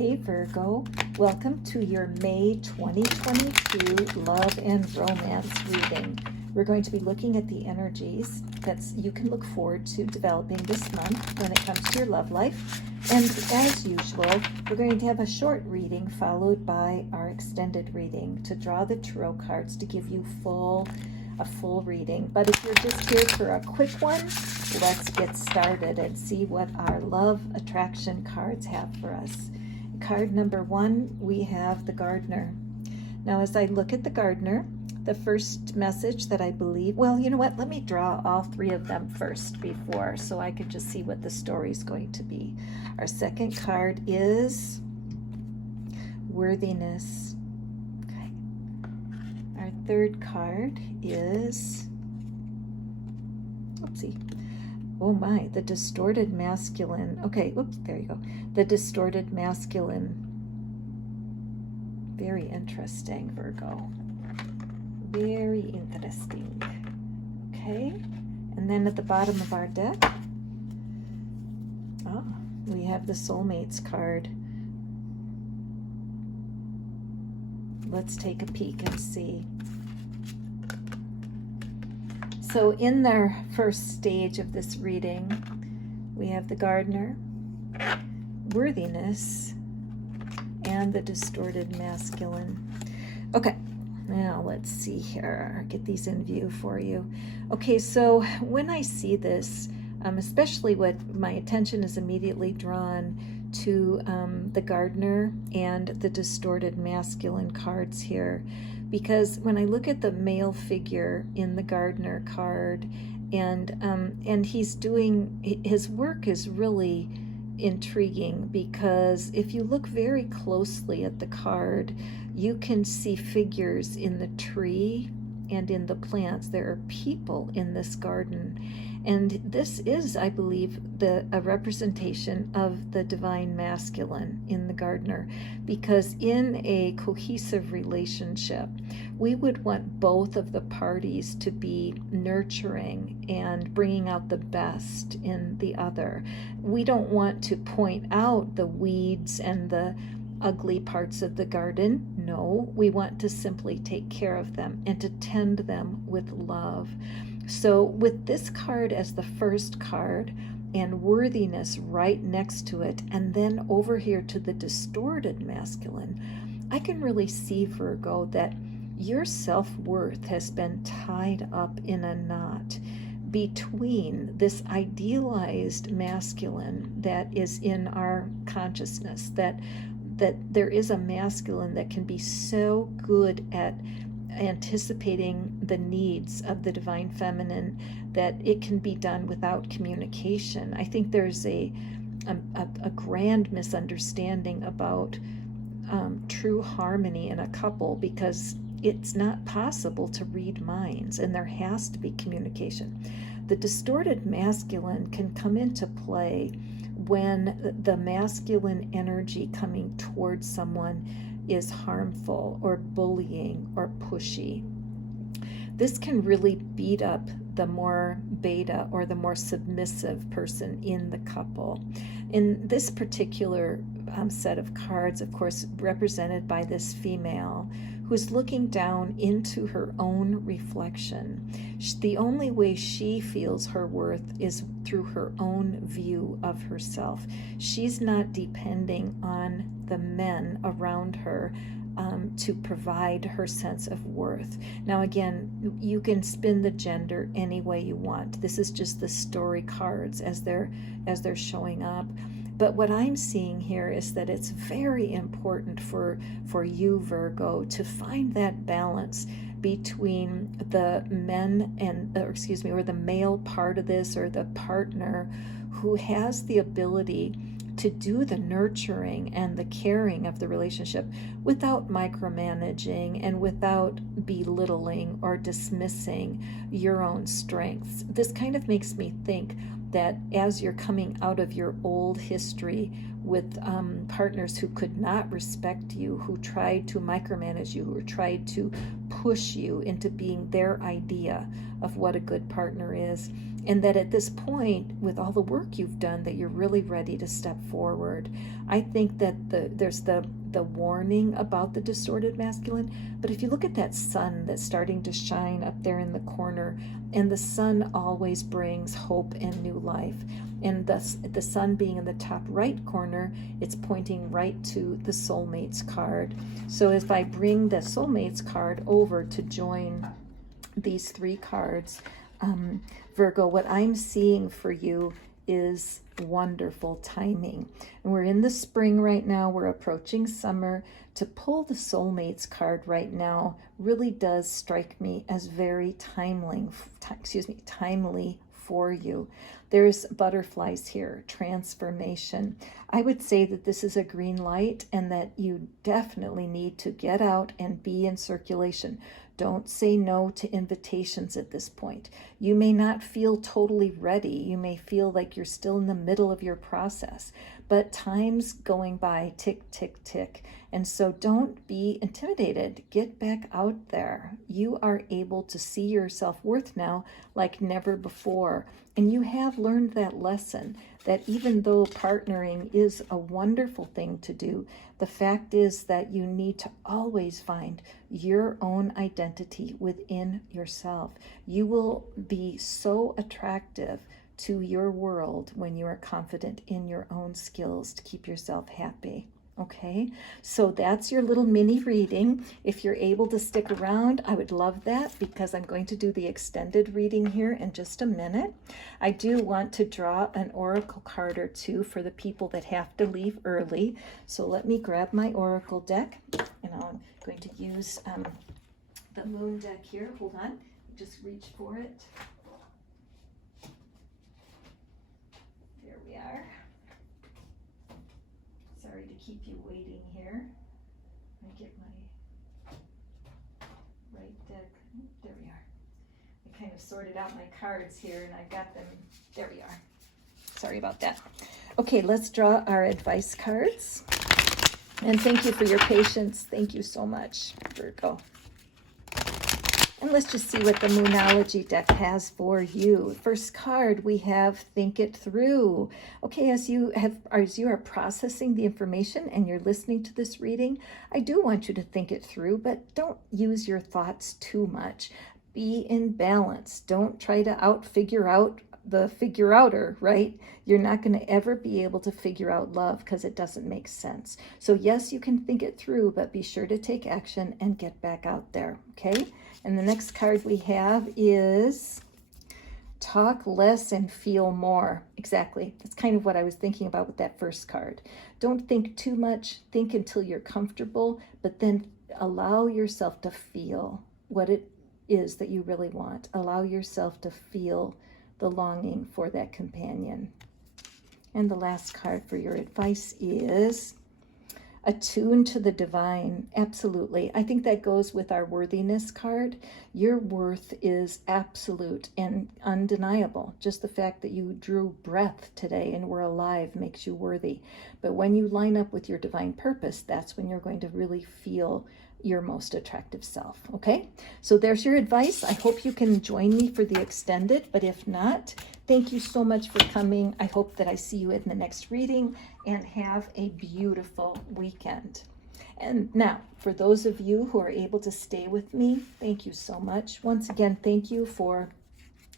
Hey Virgo, welcome to your May 2022 Love and Romance reading. We're going to be looking at the energies that you can look forward to developing this month when it comes to your love life. And as usual, we're going to have a short reading followed by our extended reading to draw the tarot cards to give you a full reading. But if you're just here for a quick one, let's get started and see what our love attraction cards have for us. Card number 1, we have the Gardener. Now, as I look at the Gardener, the first message that I believe, well, you know what? Let me draw all 3 of them first before, so I could just see what the story is going to be. Our second card is Worthiness. Okay. Our third card is, oopsie. Oh my, the distorted masculine. Okay, oops, there you go. The distorted masculine. Very interesting, Virgo. Very interesting. Okay, and then at the bottom of our deck, we have the Soulmates card. Let's take a peek and see. So in their first stage of this reading, we have the Gardener, Worthiness, and the distorted masculine. Okay, now let's see here. Get these in view for you. Okay, so when I see this, especially what my attention is immediately drawn to the Gardener and the distorted masculine cards here. Because when I look at the male figure in the Gardener card, and he's doing, his work is really intriguing, because if you look very closely at the card, you can see figures in the tree and in the plants. There are people in this garden, and this is, I believe, a representation of the divine masculine in the Gardener, because in a cohesive relationship, we would want both of the parties to be nurturing and bringing out the best in the other. We don't want to point out the weeds and the ugly parts of the garden. No, we want to simply take care of them and to tend them with love. So with this card as the first card and Worthiness right next to it, and then over here to the distorted masculine, I can really see, Virgo, that your self-worth has been tied up in a knot between this idealized masculine that is in our consciousness, that there is a masculine that can be so good at anticipating the needs of the divine feminine that it can be done without communication. I think there's a grand misunderstanding about true harmony in a couple, because it's not possible to read minds, and there has to be communication. The distorted masculine can come into play when the masculine energy coming towards someone is harmful or bullying or pushy. This can really beat up the more beta or the more submissive person in the couple. In this particular set of cards, of course, represented by this female who's looking down into her own reflection. The only way she feels her worth is through her own view of herself. She's not depending on the men around her to provide her sense of worth. Now again, you can spin the gender any way you want. This is just the story cards as they're showing up. But what I'm seeing here is that it's very important for you, Virgo, to find that balance between the men or the male part of this, or the partner who has the ability to do the nurturing and the caring of the relationship without micromanaging and without belittling or dismissing your own strengths. This kind of makes me think that as you're coming out of your old history with partners who could not respect you, who tried to micromanage you, who tried to push you into being their idea of what a good partner is, And that at this point, with all the work you've done, that you're really ready to step forward. I think that there's the warning about the distorted masculine, but if you look at that sun that's starting to shine up there in the corner, and the sun always brings hope and new life, and thus the sun being in the top right corner, it's pointing right to the Soulmates card. So if I bring the Soulmates card over to join these three cards, Virgo, what I'm seeing for you is wonderful timing. And we're in the spring right now. We're approaching summer. To pull the Soulmates card right now really does strike me as very timely for you. There's butterflies here, transformation. I would say that this is a green light and that you definitely need to get out and be in circulation. Don't say no to invitations at this point. You may not feel totally ready. You may feel like you're still in the middle of your process, but time's going by, tick, tick, tick. And so don't be intimidated. Get back out there. You are able to see your self-worth now like never before. And you have learned that lesson, that even though partnering is a wonderful thing to do, the fact is that you need to always find your own identity within yourself. You will be so attractive to your world when you are confident in your own skills to keep yourself happy. Okay, so that's your little mini reading. If you're able to stick around, I would love that, because I'm going to do the extended reading here in just a minute. I do want to draw an oracle card or two for the people that have to leave early. So let me grab my oracle deck, and I'm going to use the moon deck here. Hold on, just reach for it. There we are. Sorry to keep you waiting here. Let me get my right deck. There we are. I kind of sorted out my cards here and I got them. There we are. Sorry about that. Okay, let's draw our advice cards. And thank you for your patience. Thank you so much, Virgo. And let's just see what the Moonology deck has for you. First card, we have Think It Through. Okay, as you are processing the information and you're listening to this reading, I do want you to think it through, but don't use your thoughts too much. Be in balance. Don't try to figure out the figure outer, right? You're not going to ever be able to figure out love because it doesn't make sense. So yes, you can think it through, but be sure to take action and get back out there, okay? And the next card we have is Talk Less and Feel More. Exactly. That's kind of what I was thinking about with that first card. Don't think too much. Think until you're comfortable, but then allow yourself to feel what it is that you really want. Allow yourself to feel the longing for that companion. And the last card for your advice is Attune to the Divine. Absolutely. I think that goes with our worthiness card. Your worth is absolute and undeniable. Just the fact that you drew breath today and were alive makes you worthy. But when you line up with your divine purpose, that's when you're going to really feel your most attractive self. Okay, so there's your advice. I hope you can join me for the extended, but if not, thank you so much for coming. I hope that I see you in the next reading, and have a beautiful weekend. And now, for those of you who are able to stay with me, thank you so much. Once again, thank you for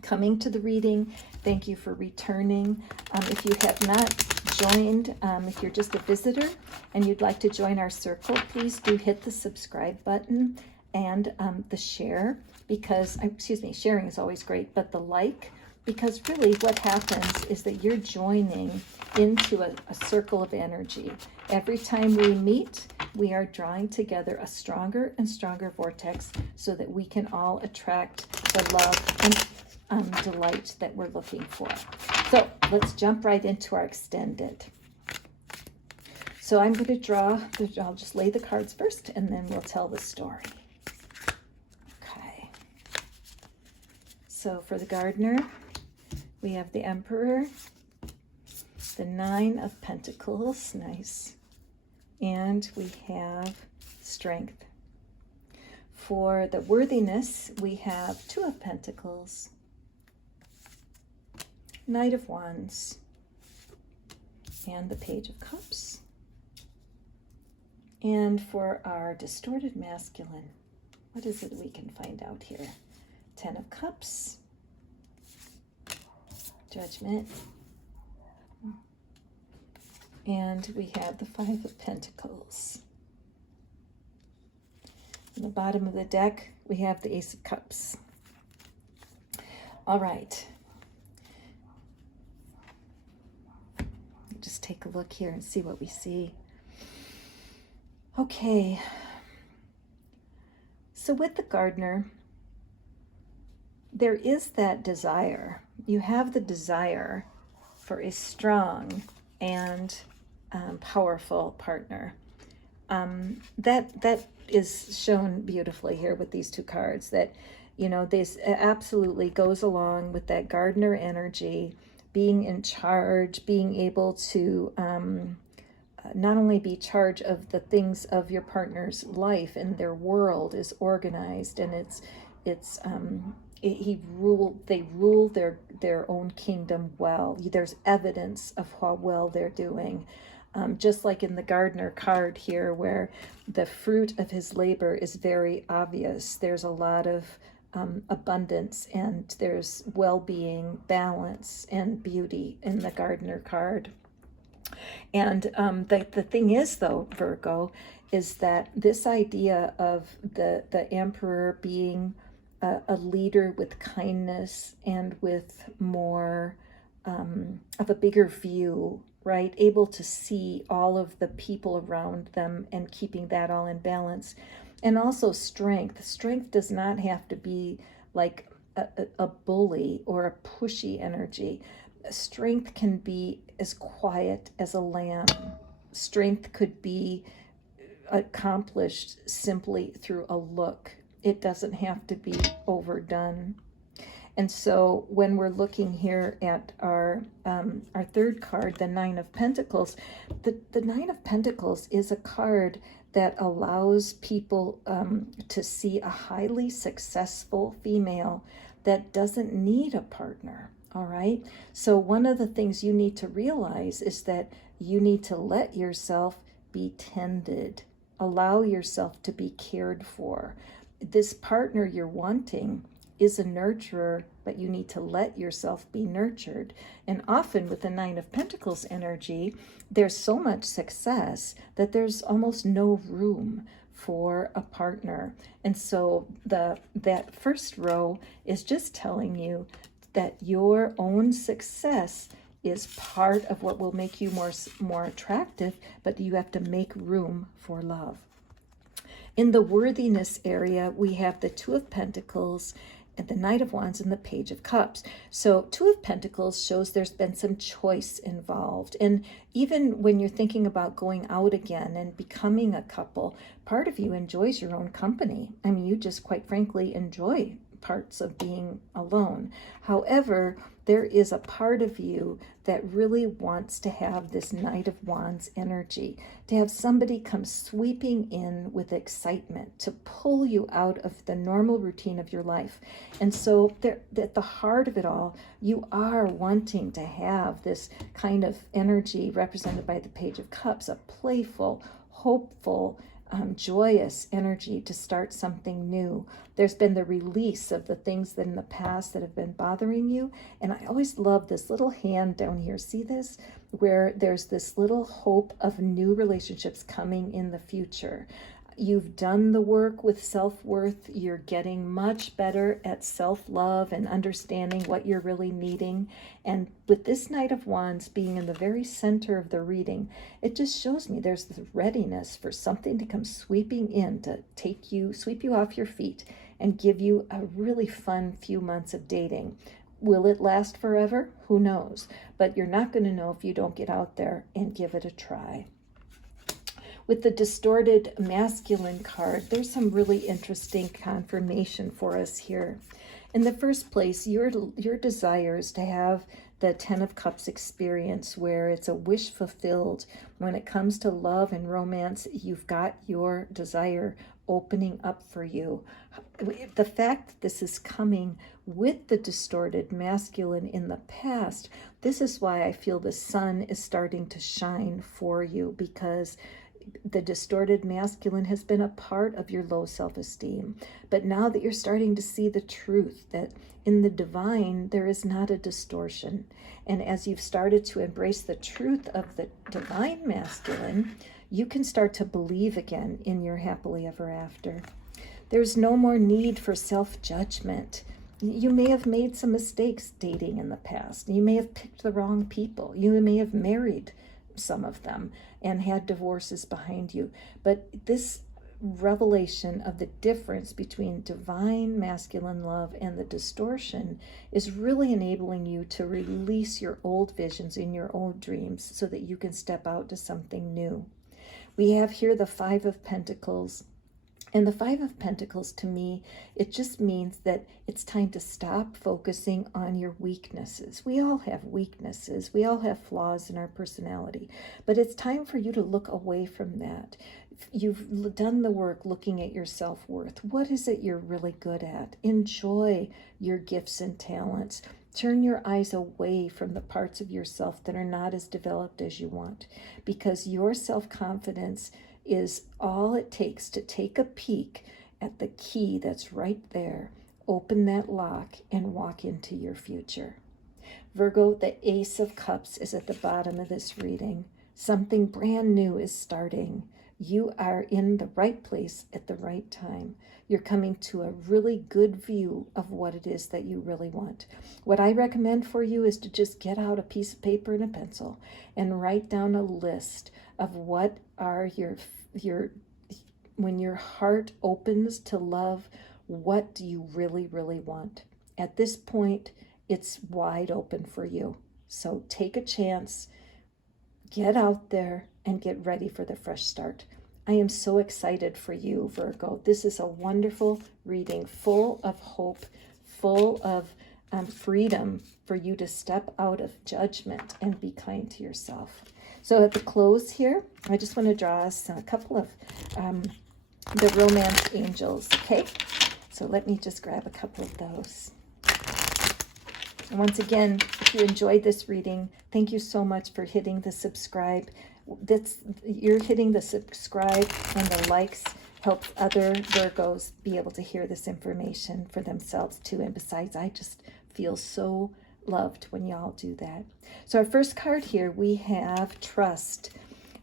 coming to the reading. Thank you for returning. If you have not joined, if you're just a visitor and you'd like to join our circle, please do hit the subscribe button and the share, because, sharing is always great, but the like, because really what happens is that you're joining into a circle of energy. Every time we meet, we are drawing together a stronger and stronger vortex so that we can all attract the love and delight that we're looking for. So let's jump right into our extended. So I'm going to draw, I'll just lay the cards first and then we'll tell the story. Okay. So for the gardener, we have the Emperor, the Nine of Pentacles, nice, and we have Strength. For the worthiness, we have Two of Pentacles, Knight of Wands, and the Page of Cups. And for our distorted masculine, what is it we can find out here? 10 of Cups, Judgment, and we have the 5 of Pentacles. In the bottom of the deck, we have the Ace of Cups. All right. Just take a look here and see what we see. Okay. So with the gardener, there is that desire. You have the desire for a strong and powerful partner. That is shown beautifully here with these two cards, that, you know, this absolutely goes along with that gardener energy, being in charge, being able to not only be charge of the things of your partner's life, and their world is organized, and they rule their own kingdom well. There's evidence of how well they're doing. Just like in the gardener card here, where the fruit of his labor is very obvious. There's a lot of abundance, and there's well-being, balance, and beauty in the gardener card. And the thing is, though, Virgo, is that this idea of the emperor being a leader with kindness and with more of a bigger view, right? Able to see all of the people around them and keeping that all in balance. And also strength. Strength does not have to be like a bully or a pushy energy. Strength can be as quiet as a lamb. Strength could be accomplished simply through a look. It doesn't have to be overdone. And so when we're looking here at our third card, the Nine of Pentacles, the Nine of Pentacles is a card that allows people to see a highly successful female that doesn't need a partner. All right. So one of the things you need to realize is that you need to let yourself be tended, allow yourself to be cared for. This partner you're wanting is a nurturer, but you need to let yourself be nurtured. And often with the Nine of Pentacles energy, there's so much success that there's almost no room for a partner. And so that first row is just telling you that your own success is part of what will make you more attractive, but you have to make room for love. In the worthiness area, we have the Two of Pentacles and the Knight of Wands and the Page of Cups. So Two of Pentacles shows there's been some choice involved. And even when you're thinking about going out again and becoming a couple, part of you enjoys your own company. I mean, you just quite frankly enjoy parts of being alone. However, there is a part of you that really wants to have this Knight of Wands energy, to have somebody come sweeping in with excitement, to pull you out of the normal routine of your life. And so at the heart of it all, you are wanting to have this kind of energy represented by the Page of Cups, a playful, hopeful, joyous energy to start something new. There's been the release of the things that in the past that have been bothering you. And I always love this little hand down here. See this? Where there's this little hope of new relationships coming in the future. You've done the work with self-worth. You're getting much better at self-love and understanding what you're really needing. And with this Knight of Wands being in the very center of the reading, it just shows me there's this readiness for something to come sweeping in to sweep you off your feet and give you a really fun few months of dating. Will it last forever? Who knows? But you're not going to know if you don't get out there and give it a try. With the distorted masculine card, there's some really interesting confirmation for us here. In the first place, your desires to have the Ten of Cups experience where it's a wish fulfilled. When it comes to love and romance, you've got your desire opening up for you. The fact that this is coming with the distorted masculine in the past, this is why I feel the sun is starting to shine for you, because the distorted masculine has been a part of your low self-esteem. But now that you're starting to see the truth, that in the divine, there is not a distortion. And as you've started to embrace the truth of the divine masculine, you can start to believe again in your happily ever after. There's no more need for self-judgment. You may have made some mistakes dating in the past. You may have picked the wrong people. You may have married some of them and had divorces behind you. But this revelation of the difference between divine masculine love and the distortion is really enabling you to release your old visions and your old dreams so that you can step out to something new. We have here the Five of Pentacles. And the Five of Pentacles, to me, it just means that it's time to stop focusing on your weaknesses. We all have weaknesses. We all have flaws in our personality. But it's time for you to look away from that. You've done the work looking at your self-worth. What is it you're really good at? Enjoy your gifts and talents. Turn your eyes away from the parts of yourself that are not as developed as you want, because your self-confidence is all it takes to take a peek at the key that's right there, open that lock, and walk into your future. Virgo, the Ace of Cups is at the bottom of this reading. Something brand new is starting. You are in the right place at the right time. You're coming to a really good view of what it is that you really want. What I recommend for you is to just get out a piece of paper and a pencil and write down a list of what are your when your heart opens to love, what do you really, really want? At this point, it's wide open for you. So take a chance, get out there, and get ready for the fresh start. I am so excited for you, Virgo. This is a wonderful reading, full of hope, full of freedom for you to step out of judgment and be kind to yourself. So at the close here, I just want to draw us a couple of the romance angels, okay? So let me just grab a couple of those. And once again, if you enjoyed this reading, thank you so much for hitting the subscribe. You're hitting the subscribe and the likes helps other Virgos be able to hear this information for themselves too. And besides, I just feel so loved when y'all do that. So our first card here, we have Trust.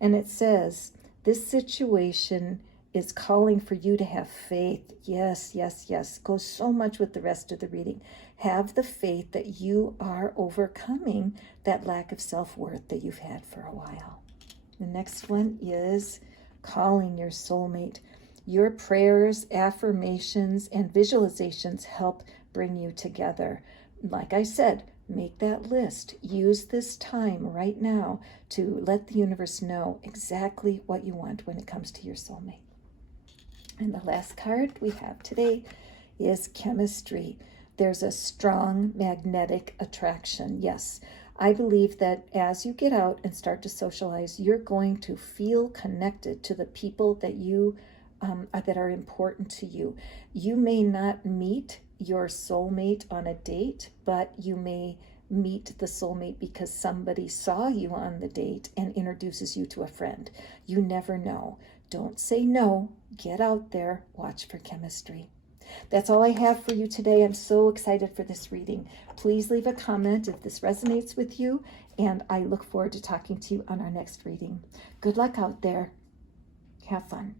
And it says, this situation is calling for you to have faith. Yes, yes, yes. Goes so much with the rest of the reading. Have the faith that you are overcoming that lack of self-worth that you've had for a while. The next one is calling your soulmate. Your prayers, affirmations, and visualizations help bring you together. Like I said, make that list. Use this time right now to let the universe know exactly what you want when it comes to your soulmate. And the last card we have today is Chemistry. There's a strong magnetic attraction. Yes, I believe that as you get out and start to socialize, you're going to feel connected to the people that that are important to you. You may not meet your soulmate on a date, but you may meet the soulmate because somebody saw you on the date and introduces you to a friend. You never know. Don't say no. Get out there. Watch for chemistry. That's all I have for you today. I'm so excited for this reading. Please leave a comment if this resonates with you, and I look forward to talking to you on our next reading. Good luck out there. Have fun.